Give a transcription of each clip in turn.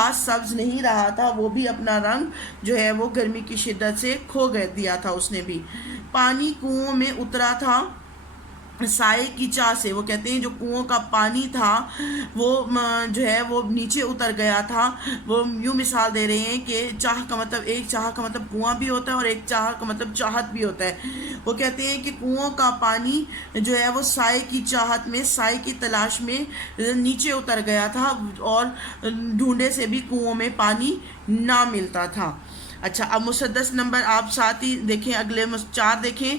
گھاس سبز نہیں رہا تھا، وہ بھی اپنا رنگ جو ہے وہ گرمی کی شدت سے کھو دیا تھا اس نے بھی۔ پانی کنوؤں میں اترا تھا سائے کی چاہ سے، وہ کہتے ہیں جو کنوؤں کا پانی تھا وہ جو ہے وہ نیچے اتر گیا تھا۔ وہ یوں مثال دے رہے ہیں کہ چاہ کا مطلب، ایک چاہ کا مطلب کنواں بھی ہوتا ہے اور ایک چاہ کا مطلب چاہت بھی ہوتا ہے۔ وہ کہتے ہیں کہ کنوؤں کا پانی جو ہے وہ سائے کی چاہت میں، سائے کی تلاش میں نیچے اتر گیا تھا اور ڈھونڈے سے بھی کنوؤں میں پانی نہ ملتا تھا۔ اچھا، اب مسدس نمبر آپ ساتھ ہی دیکھیں، اگلے 4 دیکھیں۔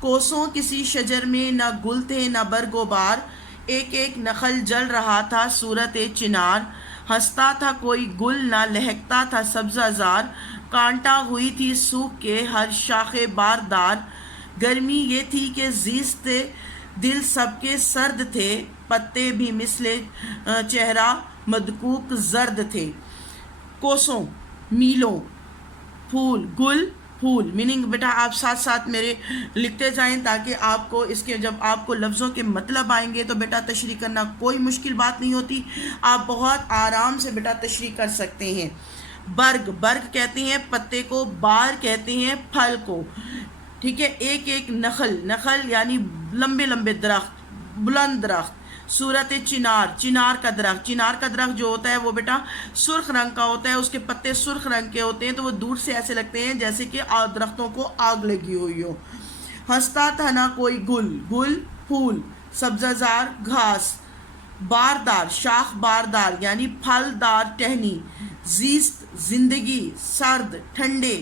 کوسوں کسی شجر میں نہ گل تھے نہ برگ و بار، ایک ایک نخل جل رہا تھا صورت چنار، ہنستا تھا کوئی گل نہ لہکتا تھا سبزہ زار، کانٹا ہوئی تھی سوکھ کے ہر شاخ باردار، گرمی یہ تھی کہ زیست دل سب کے سرد تھے، پتے بھی مثل چہرہ مدکوک زرد تھے۔ کوسوں میلوں، پھول، گل، پھول، میننگ بیٹا آپ ساتھ ساتھ میرے لکھتے جائیں تاکہ آپ کو اس کے جب آپ کو لفظوں کے مطلب آئیں گے تو بیٹا تشریح کرنا کوئی مشکل بات نہیں ہوتی، آپ بہت آرام سے بیٹا تشریح کر سکتے ہیں۔ برگ، برگ کہتے ہیں پتے کو، بار کہتے ہیں پھل کو، ٹھیک ہے۔ ایک ایک نخل، نخل یعنی لمبے لمبے درخت، بلند درخت۔ صورت چنار، چنار کا درخت، چنار کا درخت جو ہوتا ہے وہ بیٹا سرخ رنگ کا ہوتا ہے، اس کے پتے سرخ رنگ کے ہوتے ہیں تو وہ دور سے ایسے لگتے ہیں جیسے کہ درختوں کو آگ لگی ہوئی ہو۔ ہنستا تھا نہ کوئی گل، گل پھول، سبزہ زار گھاس، باردار شاخ باردار یعنی پھل دار ٹہنی، زیست زندگی، سرد ٹھنڈے،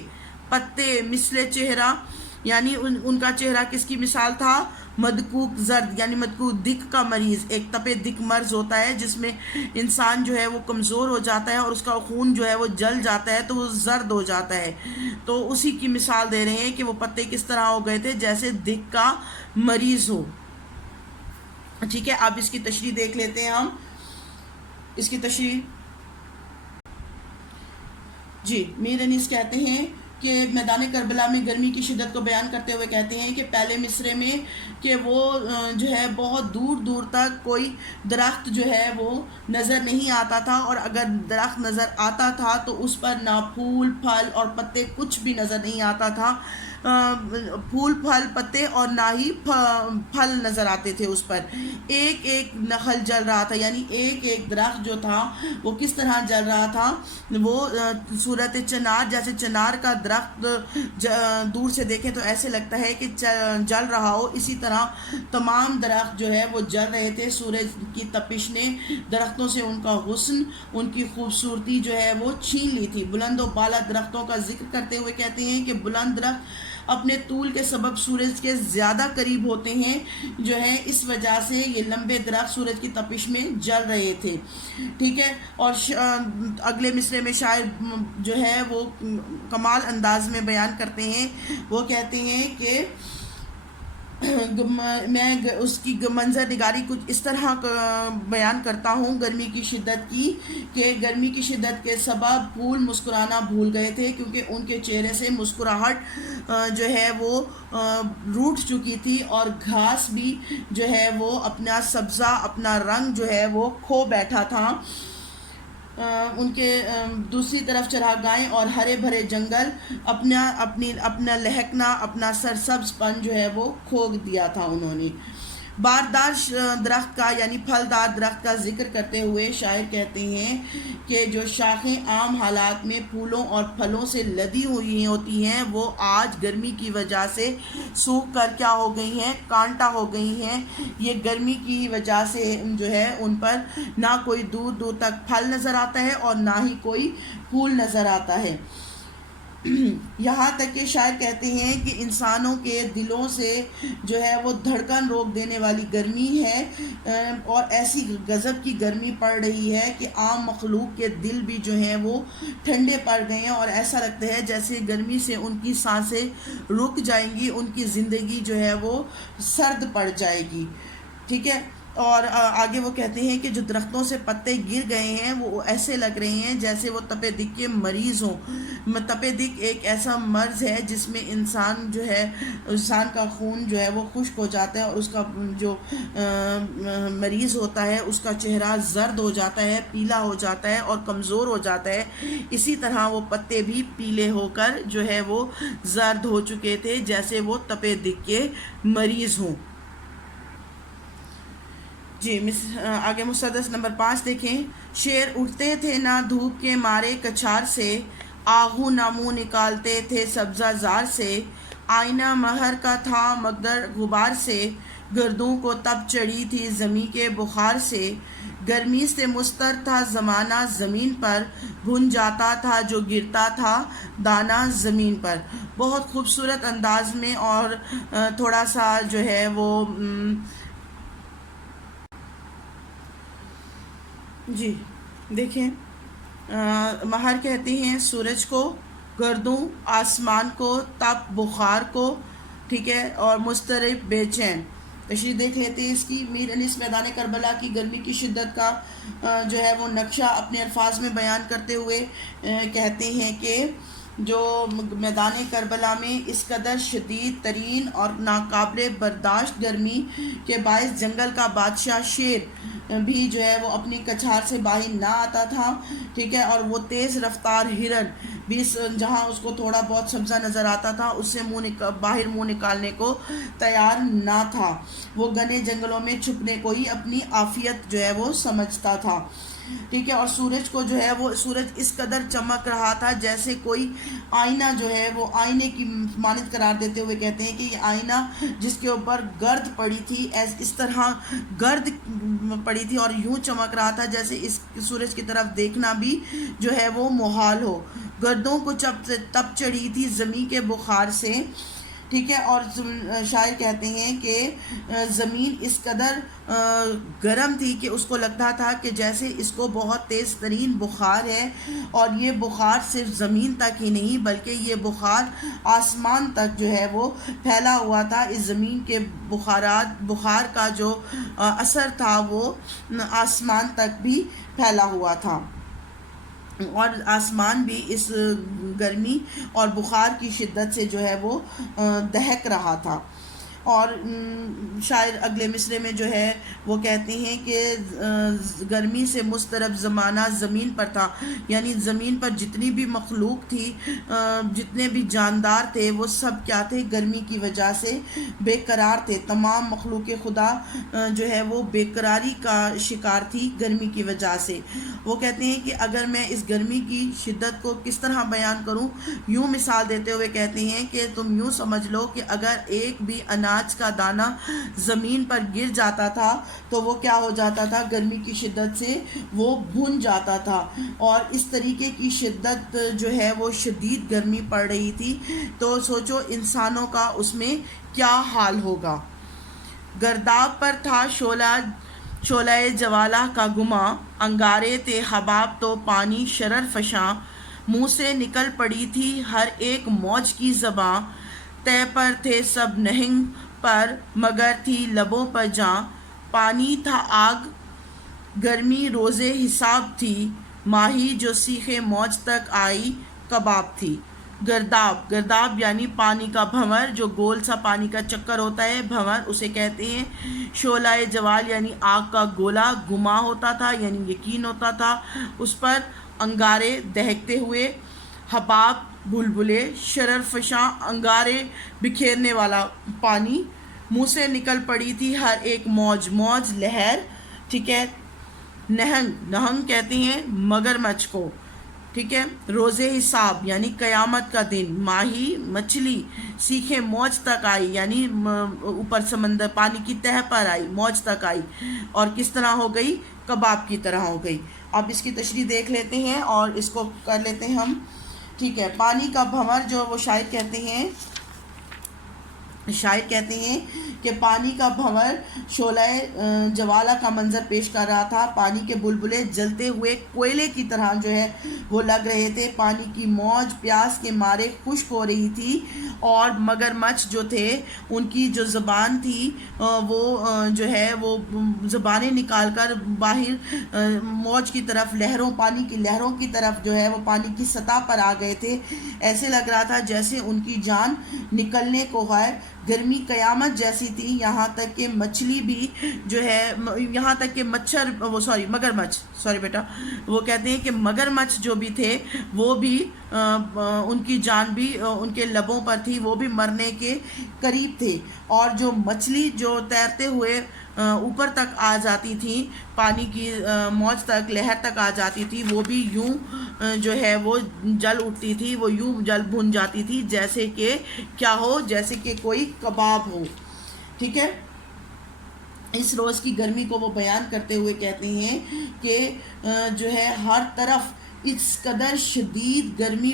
پتے مثل چہرہ یعنی ان کا چہرہ کس کی مثال تھا؟ مدکوک زرد یعنی مدکوک دکھ کا مریض، ایک تپے دکھ مرض ہوتا ہے جس میں انسان جو ہے وہ کمزور ہو جاتا ہے اور اس کا خون جو ہے وہ جل جاتا ہے تو وہ زرد ہو جاتا ہے، تو اسی کی مثال دے رہے ہیں کہ وہ پتے کس طرح ہو گئے تھے جیسے دکھ کا مریض ہو۔ ٹھیک ہے، اب اس کی تشریح دیکھ لیتے ہیں ہم، اس کی تشریح جی میر انیس کہتے ہیں کہ میدان کربلا میں گرمی کی شدت کو بیان کرتے ہوئے کہتے ہیں کہ پہلے مصرے میں کہ وہ جو ہے بہت دور دور تک کوئی درخت جو ہے وہ نظر نہیں آتا تھا، اور اگر درخت نظر آتا تھا تو اس پر نہ پھول پھل اور پتے کچھ بھی نظر نہیں آتا تھا، پھول پھل پتے اور نہ ہی پھل نظر آتے تھے اس پر۔ ایک ایک نخل جل رہا تھا یعنی ایک ایک درخت جو تھا وہ کس طرح جل رہا تھا، وہ صورت چنار جیسے چنار کا درخت دور سے دیکھیں تو ایسے لگتا ہے کہ جل رہا ہو، اسی طرح تمام درخت جو ہے وہ جل رہے تھے۔ سورج کی تپش نے درختوں سے ان کا حسن، ان کی خوبصورتی جو ہے وہ چھین لی تھی۔ بلند و بالا درختوں کا ذکر کرتے ہوئے کہتے ہیں کہ بلند درخت اپنے طول کے سبب سورج کے زیادہ قریب ہوتے ہیں جو ہے، اس وجہ سے یہ لمبے درخت سورج کی تپش میں جل رہے تھے، ٹھیک ہے۔ اور اگلے مصرے میں شاعر جو ہے وہ کمال انداز میں بیان کرتے ہیں، وہ کہتے ہیں کہ میں اس کی منظر نگاری کچھ اس طرح بیان کرتا ہوں گرمی کی شدت کی، کہ گرمی کی شدت کے سبب پھول مسکرانا بھول گئے تھے کیونکہ ان کے چہرے سے مسکراہٹ جو ہے وہ روٹھ چکی تھی، اور گھاس بھی جو ہے وہ اپنا سبزہ اپنا رنگ جو ہے وہ کھو بیٹھا تھا۔ ان کے دوسری طرف چراگاہیں اور ہرے بھرے جنگل اپنا لہکنا، اپنا سرسبز پن جو ہے وہ کھو دیا تھا انہوں نے۔ باردار درخت کا یعنی پھلدار درخت کا ذکر کرتے ہوئے شاعر کہتے ہیں کہ جو شاخیں عام حالات میں پھولوں اور پھلوں سے لدی ہوئی ہوتی ہیں وہ آج گرمی کی وجہ سے سوکھ کر کیا ہو گئی ہیں؟ کانٹا ہو گئی ہیں۔ یہ گرمی کی وجہ سے جو ہے ان پر نہ کوئی دور دور تک پھل نظر آتا ہے اور نہ ہی کوئی پھول نظر آتا ہے۔ یہاں تک کہ شاعر کہتے ہیں کہ انسانوں کے دلوں سے جو ہے وہ دھڑکن روک دینے والی گرمی ہے، اور ایسی غضب کی گرمی پڑ رہی ہے کہ عام مخلوق کے دل بھی جو ہیں وہ ٹھنڈے پڑ گئے ہیں، اور ایسا لگتا ہے جیسے گرمی سے ان کی سانسیں رک جائیں گی، ان کی زندگی جو ہے وہ سرد پڑ جائے گی، ٹھیک ہے۔ اور آگے وہ کہتے ہیں کہ جو درختوں سے پتے گر گئے ہیں وہ ایسے لگ رہے ہیں جیسے وہ تپے دق کے مریض ہوں. تپے دق ایک ایسا مرض ہے جس میں انسان کا خون جو ہے وہ خشک ہو جاتا ہے، اور اس کا جو مریض ہوتا ہے اس کا چہرہ زرد ہو جاتا ہے، پیلا ہو جاتا ہے اور کمزور ہو جاتا ہے. اسی طرح وہ پتے بھی پیلے ہو کر جو ہے وہ زرد ہو چکے تھے جیسے وہ تپے دق کے مریض ہوں. جی آگے مسدس نمبر 5 دیکھیں. شیر اٹھتے تھے نہ دھوپ کے مارے کچھار سے، آہو نہ منہ نکالتے تھے سبزہ زار سے. آئینہ مہر کا تھا مقدر غبار سے، گردوں کو تب چڑھی تھی زمیں کے بخار سے. گرمی سے مستر تھا زمانہ زمین پر، بھن جاتا تھا جو گرتا تھا دانہ زمین پر. بہت خوبصورت انداز میں اور تھوڑا سا جو ہے وہ جی دیکھیں، مہر کہتے ہیں سورج کو، گردوں آسمان کو، تپ بخار کو، ٹھیک ہے، اور مضطرب بے چین. تشریح دیکھ لیتے ہیں اس کی. میر انیس میدان کربلا کی گرمی کی شدت کا جو ہے وہ نقشہ اپنے الفاظ میں بیان کرتے ہوئے کہتے ہیں کہ جو میدان کربلا میں اس قدر شدید ترین اور ناقابل برداشت گرمی کے باعث جنگل کا بادشاہ شیر بھی جو ہے وہ اپنی کچھار سے باہر نہ آتا تھا، ٹھیک ہے، اور وہ تیز رفتار ہرن بھی جہاں اس کو تھوڑا بہت سبزہ نظر آتا تھا اس سے باہر منہ نکالنے کو تیار نہ تھا. وہ گھنے جنگلوں میں چھپنے کو ہی اپنی عافیت جو ہے وہ سمجھتا تھا، ٹھیک ہے. اور سورج کو جو ہے وہ سورج اس قدر چمک رہا تھا جیسے کوئی آئینہ جو ہے وہ آئینے کی مانند قرار دیتے ہوئے کہتے ہیں کہ یہ آئینہ جس کے اوپر گرد پڑی تھی، اس طرح گرد پڑی تھی اور یوں چمک رہا تھا جیسے اس سورج کی طرف دیکھنا بھی جو ہے وہ محال ہو. گردوں کو تب چڑھی تھی زمین کے بخار سے، ٹھیک ہے. اور شاعر کہتے ہیں کہ زمین اس قدر گرم تھی کہ اس کو لگتا تھا کہ جیسے اس کو بہت تیز ترین بخار ہے، اور یہ بخار صرف زمین تک ہی نہیں بلکہ یہ بخار آسمان تک جو ہے وہ پھیلا ہوا تھا. اس زمین کے بخار کا جو اثر تھا وہ آسمان تک بھی پھیلا ہوا تھا، اور آسمان بھی اس گرمی اور بخار کی شدت سے جو ہے وہ دہک رہا تھا. اور شاعر اگلے مصرے میں جو ہے وہ کہتے ہیں کہ گرمی سے مضطرب زمانہ زمین پر تھا، یعنی زمین پر جتنی بھی مخلوق تھی، جتنے بھی جاندار تھے، وہ سب کیا تھے؟ گرمی کی وجہ سے بے قرار تھے. تمام مخلوق خدا جو ہے وہ بے قراری کا شکار تھی گرمی کی وجہ سے. وہ کہتے ہیں کہ اگر میں اس گرمی کی شدت کو کس طرح بیان کروں، یوں مثال دیتے ہوئے کہتے ہیں کہ تم یوں سمجھ لو کہ اگر ایک بھی اناج کا دانہ زمین پر گر جاتا تھا تو وہ کیا ہو جاتا تھا؟ گرمی کی شدت سے وہ بھن جاتا تھا. اور اس طریقے کی شدت جو ہے وہ شدید گرمی پڑ رہی تھی، تو سوچو انسانوں کا اس میں کیا حال ہوگا. گرداب پر تھا شعلہ جوالہ کا گماں، انگارے تھے حباب تو پانی شرر فشاں. منہ سے نکل پڑی تھی ہر ایک موج کی زباں، طے پر تھے سب نہنگ پر مگر تھی لبوں پر جاں. پانی تھا آگ گرمی روزے حساب تھی، ماہی جو سیخے موج تک آئی کباب تھی. گرداب یعنی پانی کا بھنور، جو گول سا پانی کا چکر ہوتا ہے، بھنور اسے کہتے ہیں. شعلہ جوال یعنی آگ کا گولا، گما ہوتا تھا یعنی یقین ہوتا تھا اس پر، انگارے دہکتے ہوئے، حباب بلبلے، شرر فشاں انگارے بکھیرنے والا پانی. منہ سے نکل پڑی تھی ہر ایک موج لہر، ٹھیک ہے. نہنگ کہتے ہیں مگرمچھ کو، ٹھیک ہے. روزے حساب یعنی قیامت کا دن، ماہی مچھلی سیخے موج تک آئی یعنی اوپر سمندر پانی کی تہہ پر آئی، موج تک آئی، اور کس طرح ہو گئی؟ کباب کی طرح ہو گئی. اب اس کی تشریح دیکھ لیتے ہیں اور اس کو کر لیتے ہیں ہم، ٹھیک ہے. پانی کا بھنور جو وہ شاعر کہتے ہیں شاعر کہتے ہیں کہ پانی کا بھنور شعلہ جوالہ کا منظر پیش کر رہا تھا. پانی کے بلبلے جلتے ہوئے کوئلے کی طرح جو ہے وہ لگ رہے تھے. پانی کی موج پیاس کے مارے خشک ہو رہی تھی اور مگرمچھ جو تھے ان کی جو زبان تھی وہ جو ہے وہ زبانیں نکال کر باہر موج کی طرف پانی کی لہروں کی طرف جو ہے وہ پانی کی سطح پر آ گئے تھے. ایسے لگ رہا تھا جیسے ان کی جان نکلنے کو ہے. گرمی قیامت جیسی تھی. یہاں تک کہ مچھلی بھی جو ہے یہاں تک کہ مگرمچھ وہ کہتے ہیں کہ مگرمچھ جو بھی تھے وہ بھی ان کی جان بھی ان کے لبوں پر تھی, وہ بھی مرنے کے قریب تھے. اور جو مچھلی جو تیرتے ہوئے اوپر تک آ جاتی تھی, پانی کی موج تک, لہر تک آ جاتی تھی, وہ بھی یوں جو ہے وہ جل اٹھتی تھی, وہ یوں جل بھن جاتی تھی جیسے کہ کیا ہو, جیسے کہ کوئی کباب ہو. ٹھیک ہے. اس روز کی گرمی کو وہ بیان کرتے ہوئے کہتے ہیں کہ جو ہے ہر طرف اس قدر شدید گرمی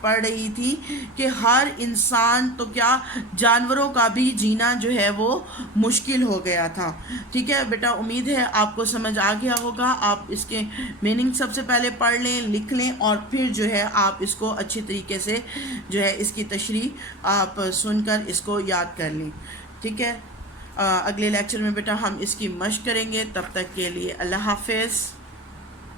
پڑ رہی تھی کہ ہر انسان تو کیا جانوروں کا بھی جینا جو ہے وہ مشکل ہو گیا تھا. ٹھیک ہے بیٹا, امید ہے آپ کو سمجھ آ گیا ہوگا. آپ اس کے میننگ سب سے پہلے پڑھ لیں, لکھ لیں, اور پھر جو ہے آپ اس کو اچھی طریقے سے جو ہے اس کی تشریح آپ سن کر اس کو یاد کر لیں. ٹھیک ہے. اگلے لیکچر میں بیٹا ہم اس کی مشق کریں گے. تب تک کے لیے اللہ حافظ.